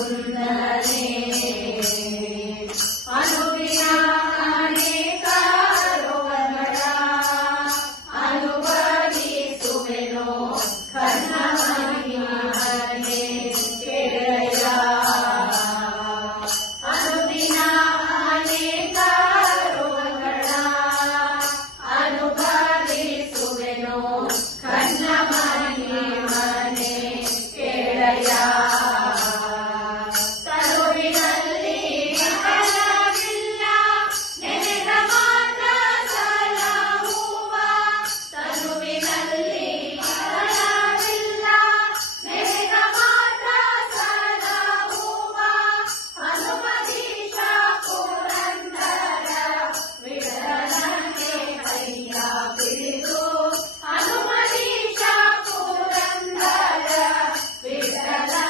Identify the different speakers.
Speaker 1: Sunna